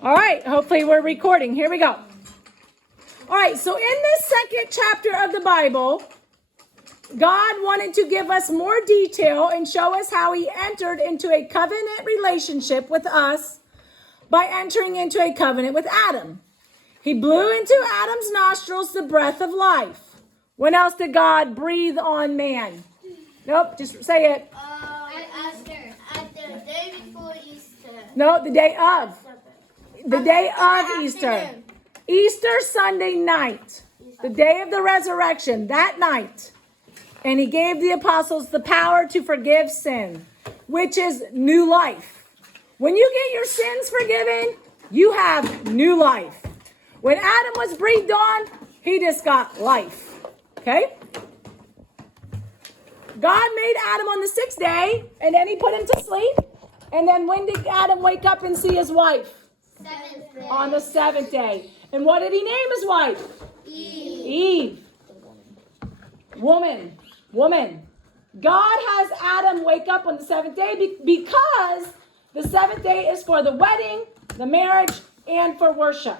All right, hopefully we're recording. Here we go. All right, so in this second chapter of the Bible, God wanted to give us more detail and show us how he entered into a covenant relationship with us by entering into a covenant with Adam. He blew into Adam's nostrils the breath of life. When else did God breathe on man? Nope, just say it. At the day before Easter. No, the day of. The day of Easter. Easter Sunday night. The day of the resurrection, that night. And he gave the apostles the power to forgive sin, which is new life. When you get your sins forgiven, you have new life. When Adam was breathed on, he just got life. Okay? God made Adam on the 6th day, and then he put him to sleep. And then when did Adam wake up and see his wife? 7th day. On the 7th day. And what did he name his wife? Eve. Woman. God has Adam wake up on the 7th day because the 7th day is for the wedding, the marriage, and for worship.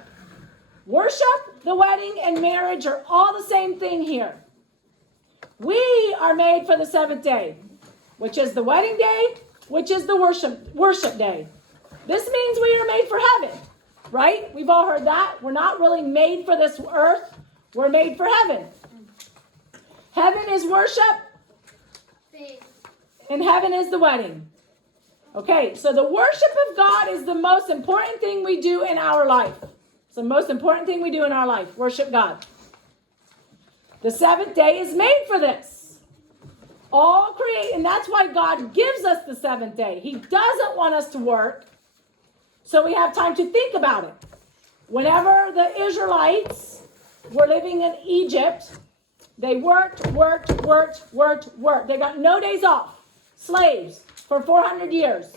Worship, the wedding, and marriage are all the same thing here. We are made for the 7th day, which is the wedding day, which is the worship day. This means we are made for heaven, right? We've all heard that. We're not really made for this earth. We're made for heaven. Heaven is worship, and heaven is the wedding. Okay, so the worship of God is the most important thing we do in our life. It's the most important thing we do in our life, worship God. The 7th day is made for this. And that's why God gives us the 7th day. He doesn't want us to work, so we have time to think about it. Whenever the Israelites were living in Egypt, they worked. They got no days off. Slaves for 400 years.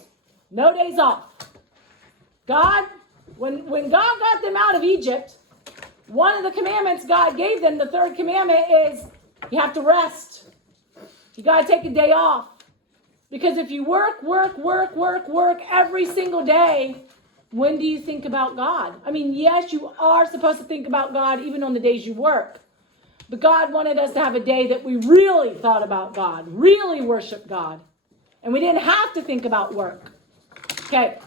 No days off. When God got them out of Egypt, one of the commandments God gave them, the 3rd commandment, is you have to rest. You got to take a day off. Because if you work every single day, when do you think about God? I mean, yes, you are supposed to think about God even on the days you work. But God wanted us to have a day that we really thought about God, really worshiped God. And we didn't have to think about work. Okay.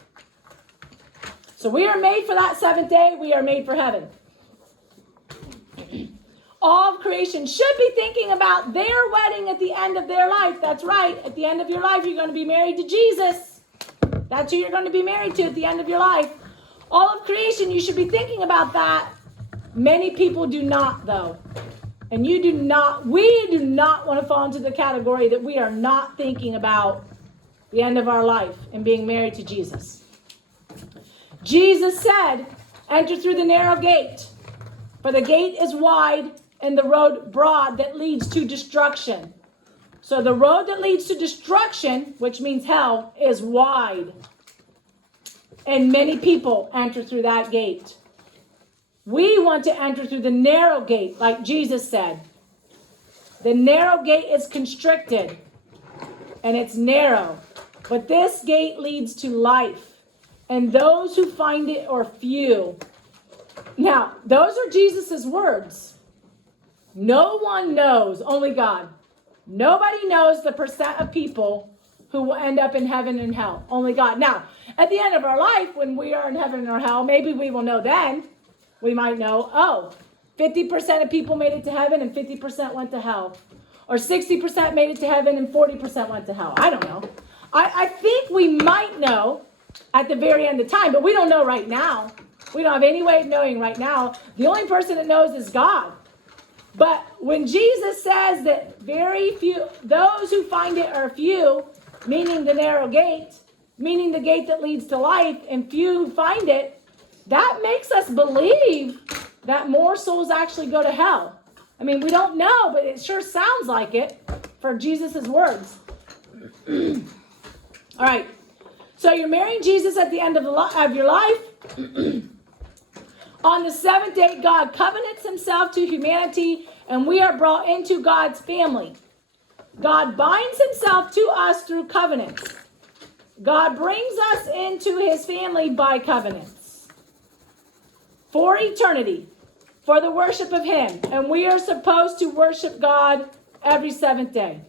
So we are made for that 7th day. We are made for heaven. All of creation should be thinking about their wedding at the end of their life. That's right. At the end of your life, you're going to be married to Jesus. That's who you're going to be married to at the end of your life. All of creation, you should be thinking about that. Many people do not, though. And we do not want to fall into the category that we are not thinking about the end of our life and being married to Jesus. Jesus said, enter through the narrow gate, for the gate is wide and the road broad that leads to destruction. So the road that leads to destruction, which means hell, is wide. And many people enter through that gate. We want to enter through the narrow gate, like Jesus said. The narrow gate is constricted, and it's narrow. But this gate leads to life, and those who find it are few. Now, those are Jesus's words. No one knows, only God. Nobody knows the percent of people who will end up in heaven and hell. Only God. Now, at the end of our life, when we are in heaven or hell, maybe we will know then. We might know, 50% of people made it to heaven and 50% went to hell. Or 60% made it to heaven and 40% went to hell. I don't know. I think we might know at the very end of time, but we don't know right now. We don't have any way of knowing right now. The only person that knows is God. But when Jesus says that very few, those who find it are few, meaning the narrow gate, meaning the gate that leads to life, and few who find it, that makes us believe that more souls actually go to hell. I mean, we don't know, but it sure sounds like it for Jesus' words. All right. So you're marrying Jesus at the end of your life. On the 7th day, God covenants himself to humanity, and we are brought into God's family. God binds himself to us through covenants. God brings us into his family by covenants. for eternity, for the worship of him. And we are supposed to worship God every seventh day.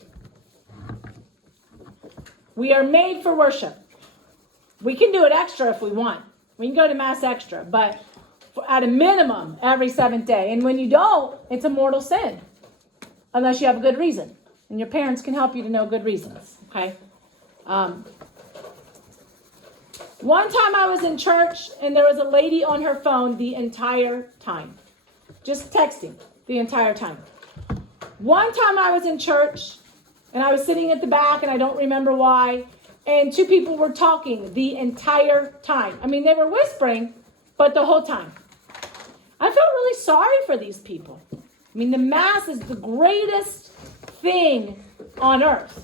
We are made for worship. We can do it extra if we want. We can go to Mass extra, but at a minimum, every seventh day. And when you don't, it's a mortal sin, unless you have a good reason. And your parents can help you to know good reasons, okay? One time I was in church, and there was a lady on her phone the entire time. Just texting the entire time. One time I was in church, and I was sitting at the back, and I don't remember why, and two people were talking the entire time. I mean, they were whispering, but the whole time. I felt really sorry for these people. I mean, the Mass is the greatest thing on earth.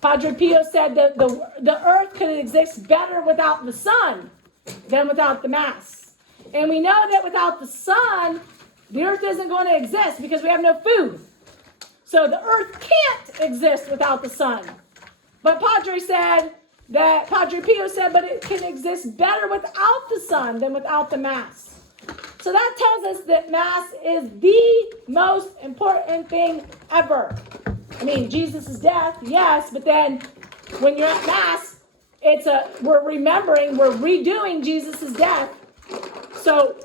Padre Pio said that the earth could exist better without the sun than without the Mass. And we know that without the sun, the earth isn't going to exist because we have no food. So the earth can't exist without the sun. But Padre Pio said, but it can exist better without the sun than without the Mass. So that tells us that Mass is the most important thing ever. I mean, Jesus' death, yes, but then when you're at Mass, we're redoing Jesus' death. So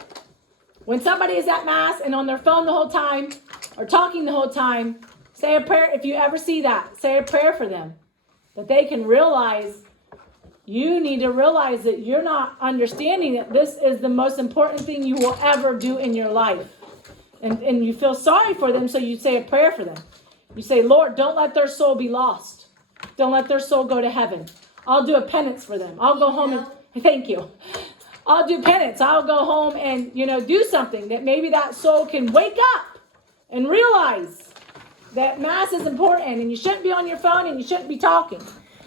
when somebody is at Mass and on their phone the whole time or talking the whole time, say a prayer. If you ever see that, say a prayer for them, that they can realize. You need to realize that you're not understanding that this is the most important thing you will ever do in your life. And you feel sorry for them, so you say a prayer for them. You say, Lord, don't let their soul be lost. Don't let their soul go to heaven. I'll do a penance for them. I'll go home and, thank you. I'll do penance. I'll go home and, do something that maybe that soul can wake up and realize that Mass is important and you shouldn't be on your phone and you shouldn't be talking.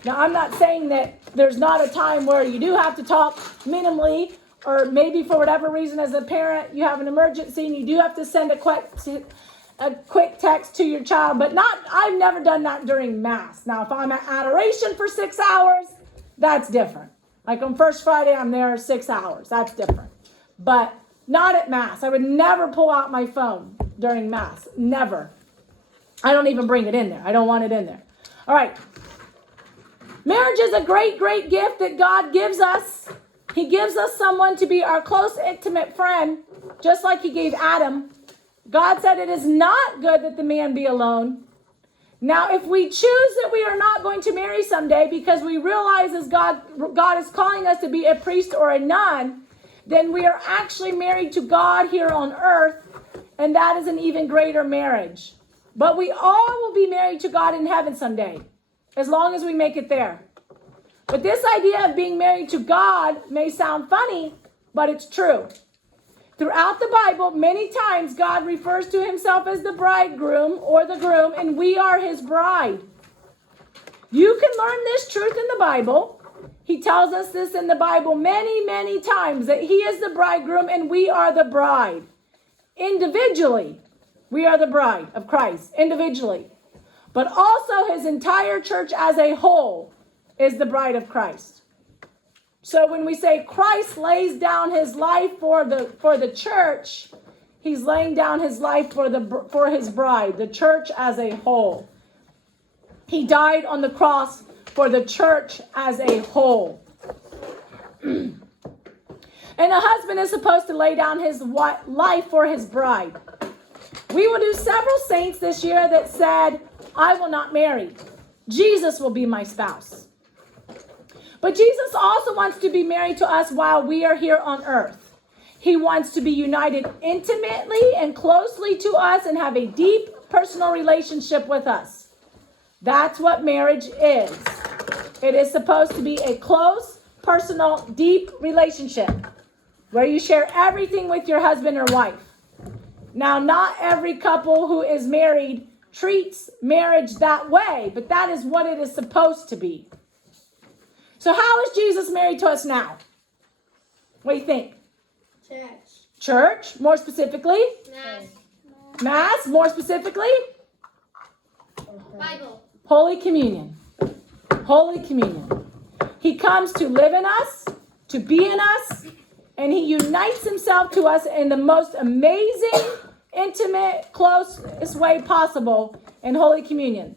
Now, I'm not saying that there's not a time where you do have to talk minimally, or maybe for whatever reason as a parent you have an emergency and you do have to send a quick text to your child, but I've never done that during Mass. Now, if I'm at adoration for 6 hours, that's different. Like on First Friday, I'm there 6 hours. That's different. But not at Mass. I would never pull out my phone during Mass. Never. I don't even bring it in there. I don't want it in there. All right. Marriage is a great, great gift that God gives us. He gives us someone to be our close, intimate friend, just like he gave Adam. God said it is not good that the man be alone. Now, if we choose that we are not going to marry someday because we realize as God is calling us to be a priest or a nun, then we are actually married to God here on earth, and that is an even greater marriage. But we all will be married to God in heaven someday, as long as we make it there. But this idea of being married to God may sound funny, but it's true. Throughout the Bible, many times God refers to himself as the bridegroom or the groom, and we are his bride. You can learn this truth in the Bible. He tells us this in the Bible many, many times, that he is the bridegroom and we are the bride. Individually, we are the bride of Christ, individually. But also his entire church as a whole is the bride of Christ. So when we say Christ lays down his life for the church, he's laying down his life for his bride, the church as a whole. He died on the cross for the church as a whole. And a husband is supposed to lay down his life for his bride. We will do several saints this year that said, I will not marry. Jesus will be my spouse. But Jesus also wants to be married to us while we are here on earth. He wants to be united intimately and closely to us and have a deep personal relationship with us. That's what marriage is. It is supposed to be a close, personal, deep relationship where you share everything with your husband or wife. Now, not every couple who is married treats marriage that way, but that is what it is supposed to be. So how is Jesus married to us now? What do you think? Church. Church, more specifically? Mass. Mass, more specifically? Bible. Holy Communion. Holy Communion. He comes to live in us, to be in us, And he unites himself to us in the most amazing, intimate, closest way possible in Holy Communion.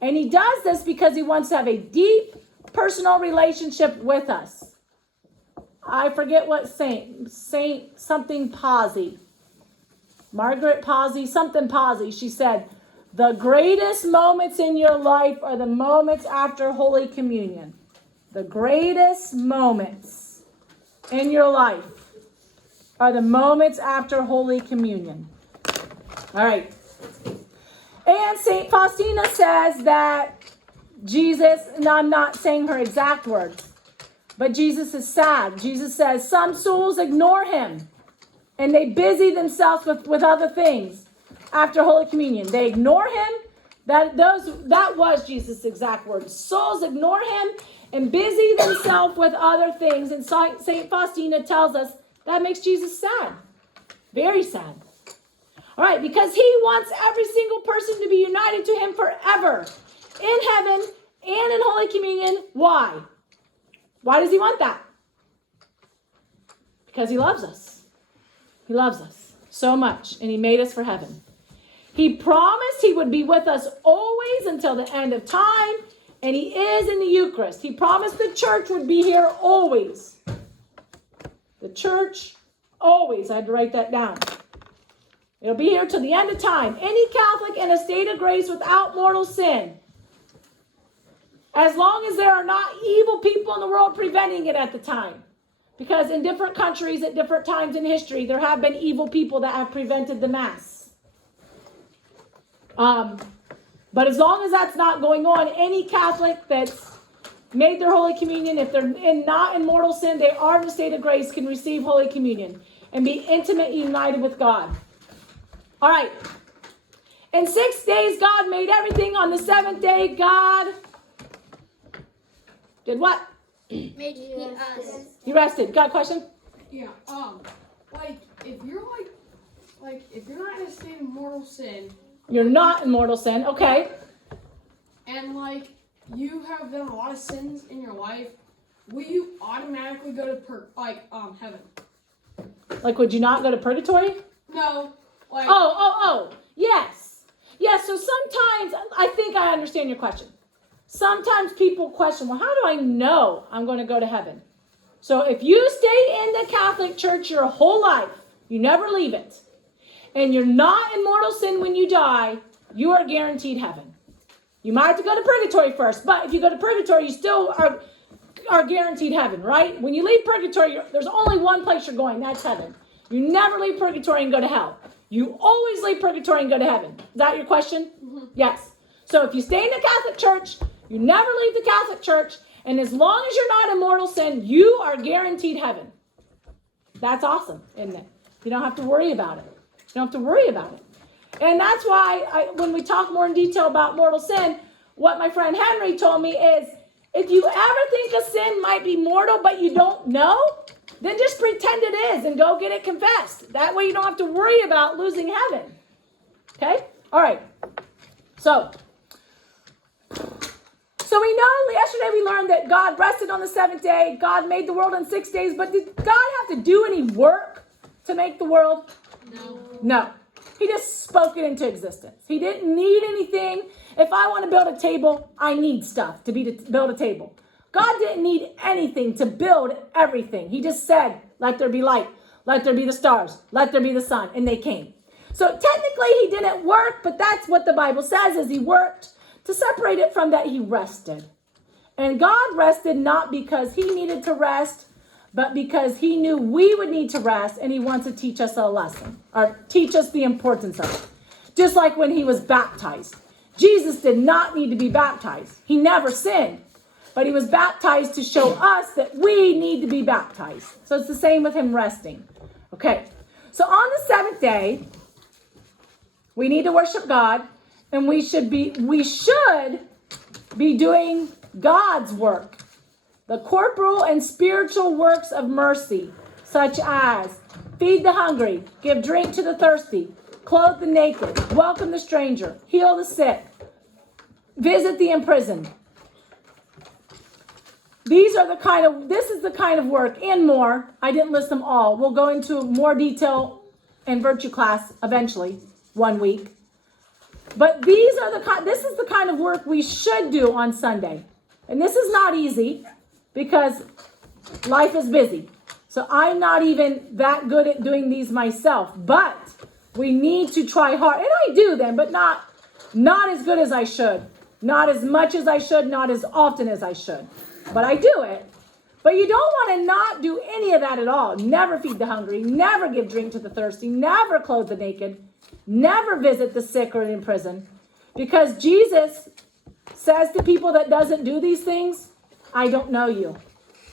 And he does this because he wants to have a deep, personal relationship with us. I forget what Saint something Pazzi. Margaret Pazzi, something Pazzi. She said, the greatest moments in your life are the moments after Holy Communion. The greatest moments in your life are the moments after Holy Communion. All right. And St. Faustina says that Jesus, and I'm not saying her exact words, but Jesus is sad. Jesus says, some souls ignore him and they busy themselves with other things after Holy Communion. They ignore him. That was Jesus' exact words. Souls ignore him and busy themselves with other things. And St. Faustina tells us that makes Jesus sad. Very sad. All right, because he wants every single person to be united to him forever in heaven and in Holy Communion. Why? Why does he want that? Because he loves us. He loves us so much, and he made us for heaven. He promised he would be with us always until the end of time, and he is in the Eucharist. He promised the church would be here always. The church always. I had to write that down. It'll be here till the end of time. Any Catholic in a state of grace without mortal sin. As long as there are not evil people in the world preventing it at the time. Because in different countries at different times in history, there have been evil people that have prevented the Mass. But as long as that's not going on, any Catholic that's made their Holy Communion, if they're not in mortal sin, they are in a state of grace, can receive Holy Communion and be intimately united with God. All right. In 6 days, God made everything. On the seventh day, God did what? Made us. He rested. Got a question? Yeah. Like if you're if you're not in a state of mortal sin, You're not in mortal sin. Okay. and you have done a lot of sins in your life, will you automatically go to heaven? Like, would you not go to purgatory? No. Yes. Yes, so sometimes, I think I understand your question. Sometimes people question, well, how do I know I'm going to go to heaven? So if you stay in the Catholic Church your whole life, you never leave it, and you're not in mortal sin when you die, you are guaranteed heaven. You might have to go to purgatory first, but if you go to purgatory, you still are guaranteed heaven, right? When you leave purgatory, there's only one place you're going, that's heaven. You never leave purgatory and go to hell. You always leave purgatory and go to heaven. Is that your question? Mm-hmm. Yes. So if you stay in the Catholic Church, you never leave the Catholic Church, and as long as you're not in mortal sin, you are guaranteed heaven. That's awesome, isn't it? You don't have to worry about it. You don't have to worry about it. And that's why when we talk more in detail about mortal sin, what my friend Henry told me is, if you ever think a sin might be mortal but you don't know, then just pretend it is and go get it confessed. That way you don't have to worry about losing heaven. Okay? All right. So we know yesterday we learned that God rested on the seventh day. God made the world in 6 days. But did God have to do any work to make the world? No. He just spoke it into existence. He didn't need anything. If I want to build a table, I need stuff to build a table. God didn't need anything to build everything. He just said, let there be light. Let there be the stars. Let there be the sun. And they came. So technically he didn't work, but that's what the Bible says is he worked. To separate it from that, he rested. And God rested not because he needed to rest, but because he knew we would need to rest, and he wants to teach us a lesson, or teach us the importance of it. Just like when he was baptized. Jesus did not need to be baptized. He never sinned, but he was baptized to show us that we need to be baptized. So it's the same with him resting. Okay, so on the seventh day, we need to worship God, and we should be doing God's work. The corporal and spiritual works of mercy, such as feed the hungry, give drink to the thirsty, clothe the naked, welcome the stranger, heal the sick, visit the imprisoned. this is the kind of work and more. I didn't list them all. We'll go into more detail in virtue class eventually, one week. But this is the kind of work we should do on Sunday. And this is not easy because life is busy. So I'm not even that good at doing these myself. But we need to try hard. And I do them, but not as good as I should. Not as much as I should, not as often as I should. But I do it. But you don't want to not do any of that at all. Never feed the hungry. Never give drink to the thirsty. Never clothe the naked. Never visit the sick or in prison. Because Jesus says to people that doesn't do these things, I don't know you.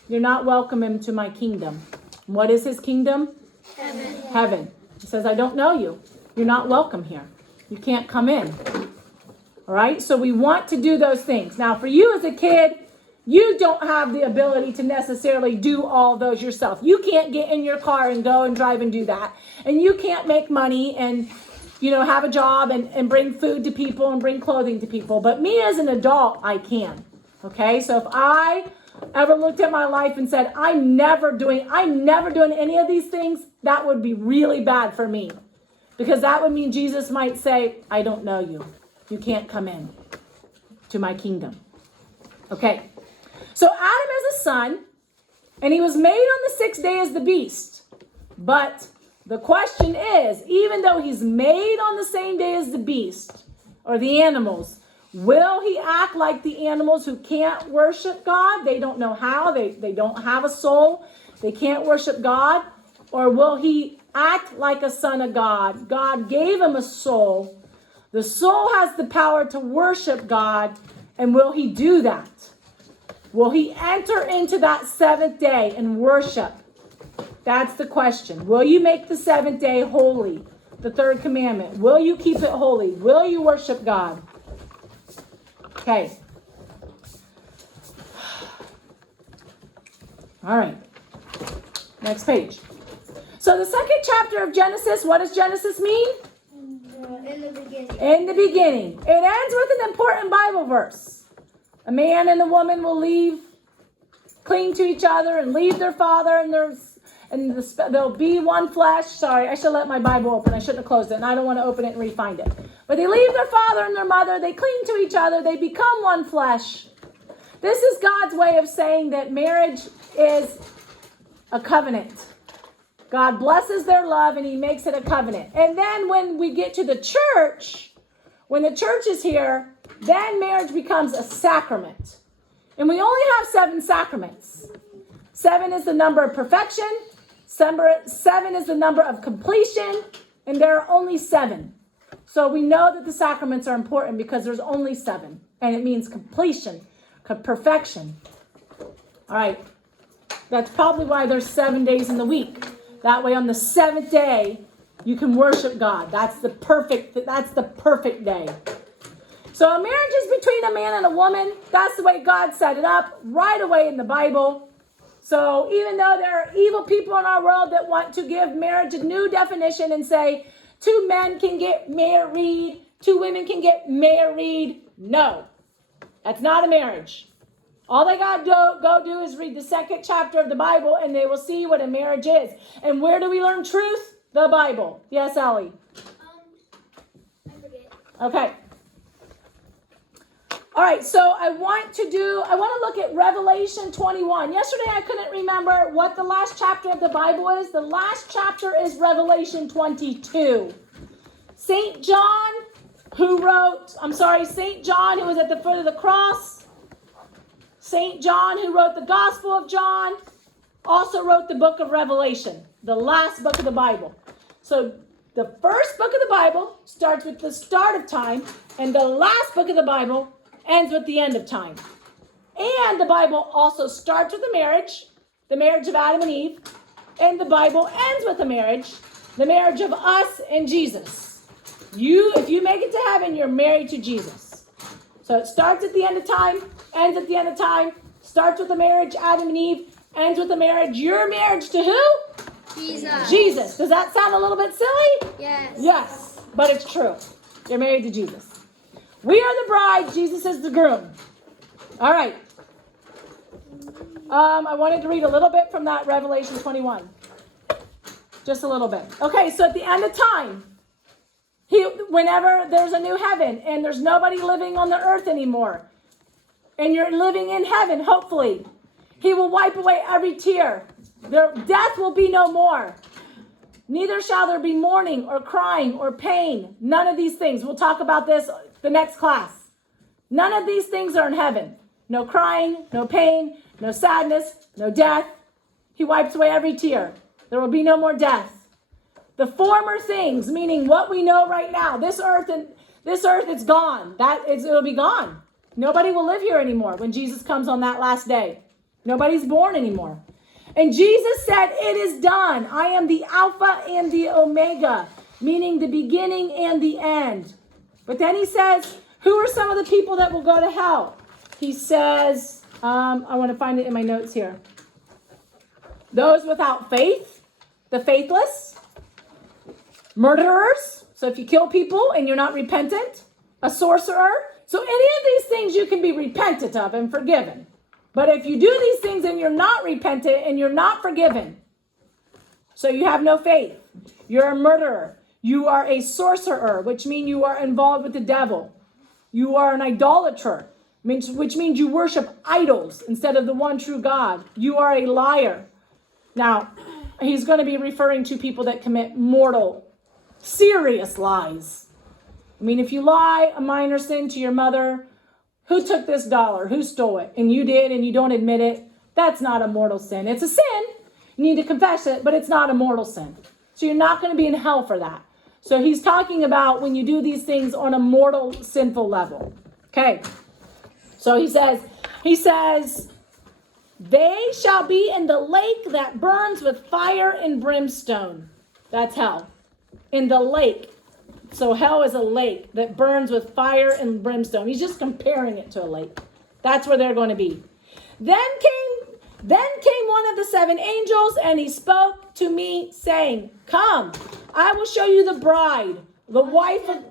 You're not welcome into my kingdom. What is his kingdom? Heaven. He says, I don't know you. You're not welcome here. You can't come in. All right? So we want to do those things. Now, for you as a kid, you don't have the ability to necessarily do all those yourself. You can't get in your car and go and drive and do that. And you can't make money and, have a job and bring food to people and bring clothing to people. But me as an adult, I can. Okay? So if I ever looked at my life and said, I'm never doing any of these things, that would be really bad for me. Because that would mean Jesus might say, I don't know you. You can't come in to my kingdom. Okay. So Adam is a son, and he was made on the 6th day as the beast. But the question is, even though he's made on the same day as the beast, or the animals, will he act like the animals who can't worship God? They don't know how. They don't have a soul. They can't worship God. Or will he act like a son of God? God gave him a soul. The soul has the power to worship God. And will he do that? Will he enter into that 7th day and worship? That's the question. Will you make the 7th day holy? The 3rd commandment. Will you keep it holy? Will you worship God? Okay. All right. Next page. So the 2nd chapter of Genesis, what does Genesis mean? In the beginning. In the beginning. It ends with an important Bible verse. A man and a woman will cling to each other and leave their father, and they'll be one flesh. Sorry, I should let my Bible open. I shouldn't have closed it, and I don't want to open it and re-find it. But they leave their father and their mother. They cling to each other. They become one flesh. This is God's way of saying that marriage is a covenant. God blesses their love, and he makes it a covenant. And then when we get to the church, when the church is here, then marriage becomes a sacrament. And we only have 7 sacraments. 7 is the number of perfection. 7 is the number of completion. And there are only 7. So we know that the sacraments are important because there's only 7. And it means completion, perfection. All right. That's probably why there's 7 days in the week. That way on the 7th day, you can worship God. That's the perfect day. So a marriage is between a man and a woman. That's the way God set it up right away in the Bible. So even though there are evil people in our world that want to give marriage a new definition and say 2 men can get married, 2 women can get married. No, that's not a marriage. All they got to go do is read the 2nd chapter of the Bible and they will see what a marriage is. And where do we learn truth? The Bible. Yes, Ellie? I forget. Okay. All right, so I want to look at Revelation 21. Yesterday I couldn't remember what the last chapter of the Bible is. The last chapter is Revelation 22. Saint John, who was at the foot of the cross. Saint John, who wrote the Gospel of John, also wrote the book of Revelation, the last book of the Bible. So the first book of the Bible starts with the start of time, and the last book of the Bible ends with the end of time. And the Bible also starts with the marriage of Adam and Eve, and the Bible ends with the marriage of us and Jesus. If you make it to heaven, you're married to Jesus. So it starts at the end of time, ends at the end of time, starts with the marriage, Adam and Eve, ends with the marriage. Your marriage to who? Jesus. Does that sound a little bit silly? Yes. Yes, but it's true. You're married to Jesus. We are the bride. Jesus is the groom. All right. I wanted to read a little bit from that Revelation 21. Just a little bit. Okay, so at the end of time, whenever there's a new heaven and there's nobody living on the earth anymore, and you're living in heaven, hopefully, he will wipe away every tear. Death will be no more. Neither shall there be mourning or crying or pain. None of these things. We'll talk about this the next class. None of these things are in heaven. No crying, no pain, no sadness, no death. He wipes away every tear. There will be no more death. The former things, meaning what we know right now, this earth, it's gone. It'll be gone. Nobody will live here anymore when Jesus comes on that last day. Nobody's born anymore. And Jesus said, it is done. I am the Alpha and the Omega, meaning the beginning and the end. But then he says, who are some of the people that will go to hell? He says, I want to find it in my notes here. Those without faith, the faithless, murderers. So if you kill people and you're not repentant, a sorcerer. So any of these things you can be repentant of and forgiven. But if you do these things and you're not repentant and you're not forgiven, so you have no faith, you're a murderer, you are a sorcerer, which means you are involved with the devil. You are an idolater, which means you worship idols instead of the one true God. You are a liar. Now, he's going to be referring to people that commit mortal, serious lies. I mean, if you lie, a minor sin to your mother, who took this dollar? Who stole it? And you did, and you don't admit it. That's not a mortal sin. It's a sin. You need to confess it, but it's not a mortal sin. So you're not going to be in hell for that. So he's talking about when you do these things on a mortal, sinful level. Okay. So he says, they shall be in the lake that burns with fire and brimstone. That's hell. In the lake. So hell is a lake that burns with fire and brimstone. He's just comparing it to a lake. That's where they're going to be. Then came one of the seven angels, and he spoke to me, saying, come, I will show you the bride, the wife of...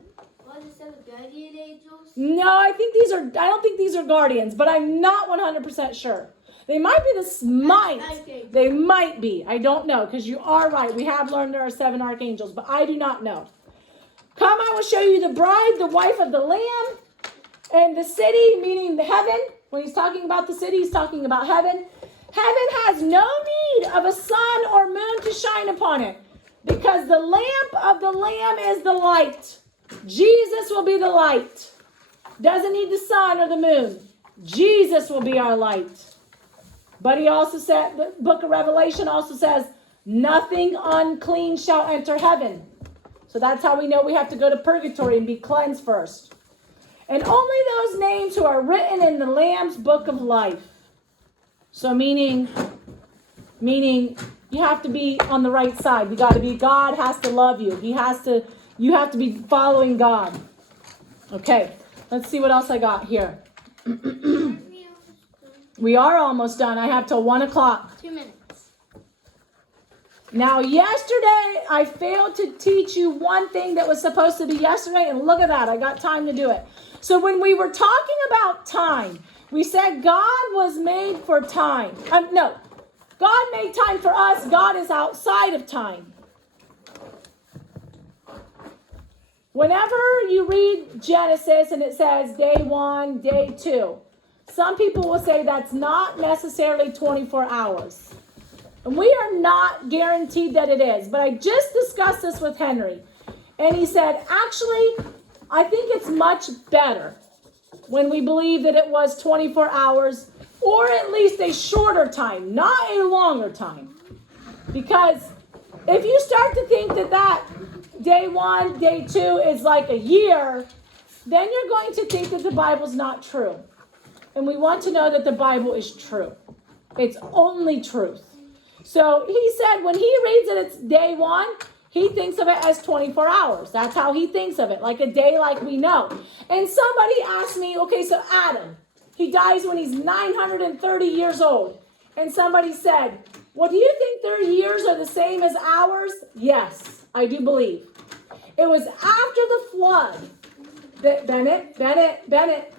Was it seven guardian angels? No, I don't think these are guardians, but I'm not 100% sure. They might be They might be. I don't know, because you are right. We have learned there are seven archangels, but I do not know. Come, I will show you the bride, the wife of the Lamb, and the city, meaning the heaven. When he's talking about the city, he's talking about heaven. Heaven has no need of a sun or moon to shine upon it, because the lamp of the Lamb is the light. Jesus will be the light. Doesn't need the sun or the moon. Jesus will be our light. But he also said, the book of Revelation also says, nothing unclean shall enter heaven. So that's how we know we have to go to purgatory and be cleansed first. And only those names who are written in the Lamb's book of life. So meaning you have to be on the right side. God has to love you. You have to be following God. Okay, let's see what else I got here. We are almost done. I have till 1 o'clock. 2 minutes. Now, yesterday, I failed to teach you one thing that was supposed to be yesterday, and look at that. I got time to do it. So when we were talking about time, we said God was made for time. No, God made time for us. God is outside of time. Whenever you read Genesis and it says day 1, day 2, some people will say that's not necessarily 24 hours. And we are not guaranteed that it is. But I just discussed this with Henry. And he said, actually, I think it's much better when we believe that it was 24 hours or at least a shorter time, not a longer time. Because if you start to think that day 1, day 2 is like a year, then you're going to think that the Bible's not true. And we want to know that the Bible is true. It's only truth. So he said when he reads it, it's day 1. He thinks of it as 24 hours. That's how he thinks of it, like a day like we know. And somebody asked me, okay, so Adam, he dies when he's 930 years old. And somebody said, well, do you think their years are the same as ours? Yes, I do believe. It was after the flood that Bennett.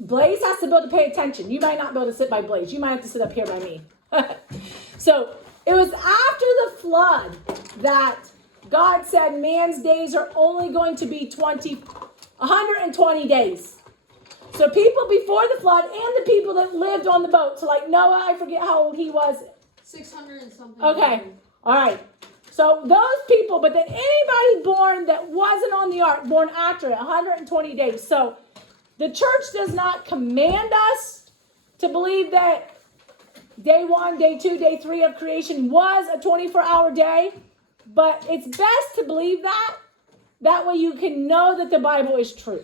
Blaze has to be able to pay attention. You might not be able to sit by Blaze. You might have to sit up here by me. So it was after the flood that God said man's days are only going to be 120 days. So people before the flood and the people that lived on the boat. So like Noah, I forget how old he was. 600 and something. Okay. All right. So those people, but then anybody born that wasn't on the ark, born after it, 120 days. So the church does not command us to believe that day 1, day 2, day 3 of creation was a 24-hour day. But it's best to believe that. That way you can know that the Bible is true.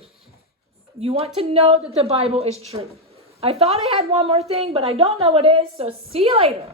You want to know that the Bible is true. I thought I had one more thing, but I don't know what it is. So see you later.